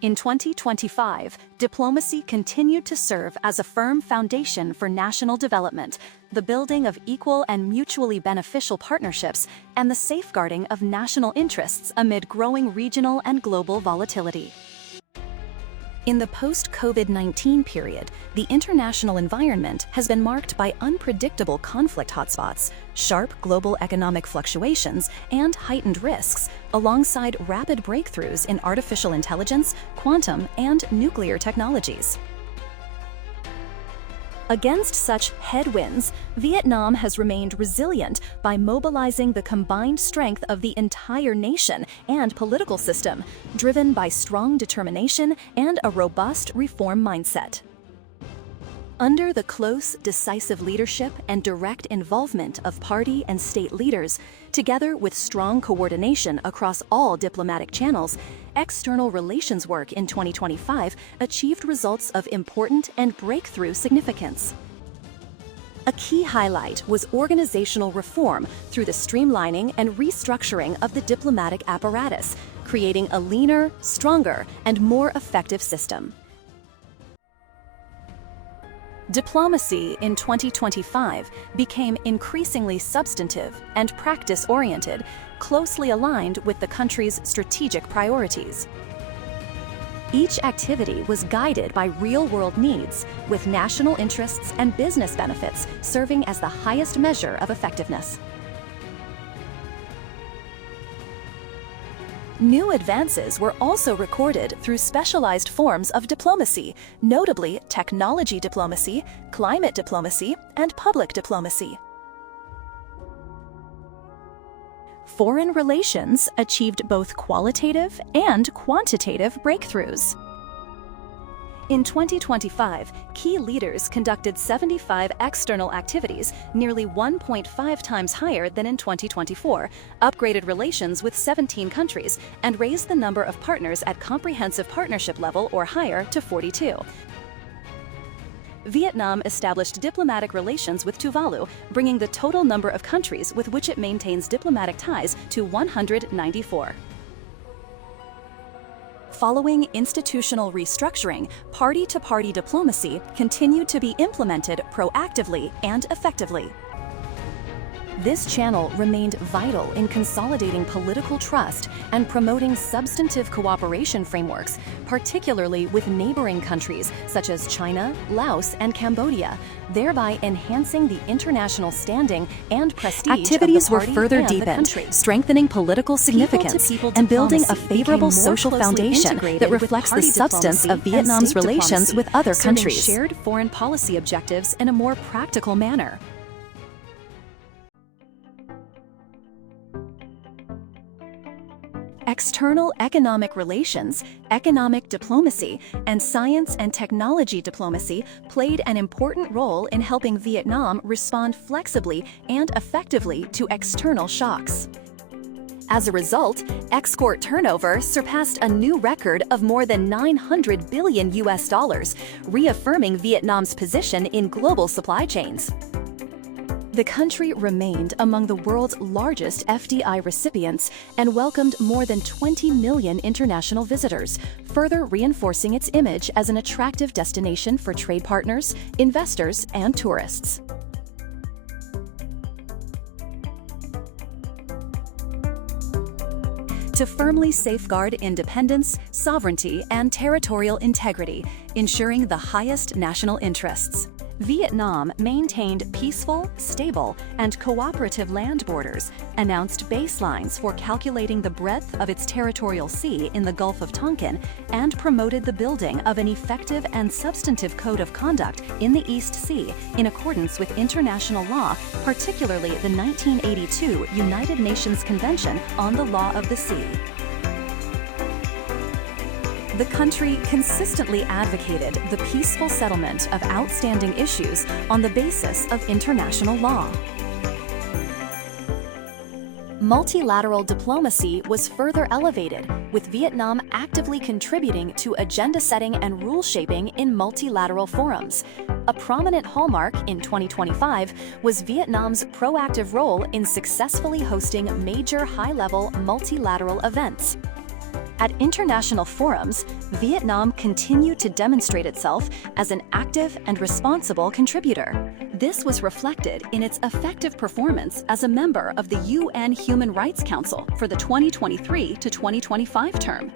In 2025, diplomacy continued to serve as a firm foundation for national development, the building of equal and mutually beneficial partnerships, and the safeguarding of national interests amid growing regional and global volatility. In the post-COVID-19 period, the international environment has been marked by unpredictable conflict hotspots, sharp global economic fluctuations, and heightened risks, alongside rapid breakthroughs in artificial intelligence, quantum, and nuclear technologies. Against such headwinds, Vietnam has remained resilient by mobilizing the combined strength of the entire nation and political system, driven by strong determination and a robust reform mindset. Under the close, decisive leadership and direct involvement of party and state leaders, together with strong coordination across all diplomatic channels, external relations work in 2025 achieved results of important and breakthrough significance. A key highlight was organizational reform through the streamlining and restructuring of the diplomatic apparatus, creating a leaner, stronger, and more effective system. Diplomacy in 2025 became increasingly substantive and practice-oriented, closely aligned with the country's strategic priorities. Each activity was guided by real-world needs, with national interests and business benefits serving as the highest measure of effectiveness. New advances were also recorded through specialized forms of diplomacy, notably technology diplomacy, climate diplomacy, and public diplomacy. Foreign relations achieved both qualitative and quantitative breakthroughs. In 2025, key leaders conducted 75 external activities, nearly 1.5 times higher than in 2024, upgraded relations with 17 countries, and raised the number of partners at comprehensive partnership level or higher to 42. Vietnam established diplomatic relations with Tuvalu, bringing the total number of countries with which it maintains diplomatic ties to 194. Following institutional restructuring, party-to-party diplomacy continued to be implemented proactively and effectively. This channel remained vital in consolidating political trust and promoting substantive cooperation frameworks, particularly with neighboring countries such as China, Laos, and Cambodia, thereby enhancing the international standing and prestige Activities of the were party further and the deepened, country. strengthening political significance People-to-people and building a diplomacy favorable became more social closely foundation integrated that with reflects the party substance diplomacy of and Vietnam's state relations diplomacy, with other serving countries. shared foreign policy objectives in a more practical manner. External economic relations, economic diplomacy, and science and technology diplomacy played an important role in helping Vietnam respond flexibly and effectively to external shocks. As a result, export turnover surpassed a new record of more than $900 billion, reaffirming Vietnam's position in global supply chains. The country remained among the world's largest FDI recipients and welcomed more than 20 million international visitors, further reinforcing its image as an attractive destination for trade partners, investors, and tourists. To firmly safeguard independence, sovereignty, and territorial integrity, ensuring the highest national interests. Vietnam maintained peaceful, stable, and cooperative land borders, announced baselines for calculating the breadth of its territorial sea in the Gulf of Tonkin, and promoted the building of an effective and substantive code of conduct in the East Sea in accordance with international law, particularly the 1982 United Nations Convention on the Law of the Sea. The country consistently advocated the peaceful settlement of outstanding issues on the basis of international law. Multilateral diplomacy was further elevated, with Vietnam actively contributing to agenda setting and rule shaping in multilateral forums. A prominent hallmark in 2025 was Vietnam's proactive role in successfully hosting major high-level multilateral events. At international forums, Vietnam continued to demonstrate itself as an active and responsible contributor. This was reflected in its effective performance as a member of the UN Human Rights Council for the 2023 to 2025 term,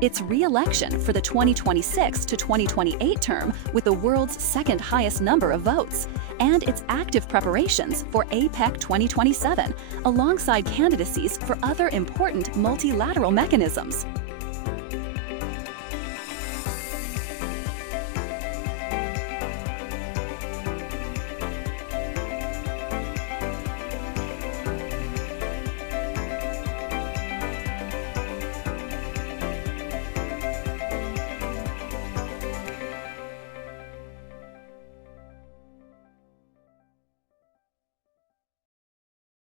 its re-election for the 2026 to 2028 term with the world's second highest number of votes, and its active preparations for APEC 2027, alongside candidacies for other important multilateral mechanisms.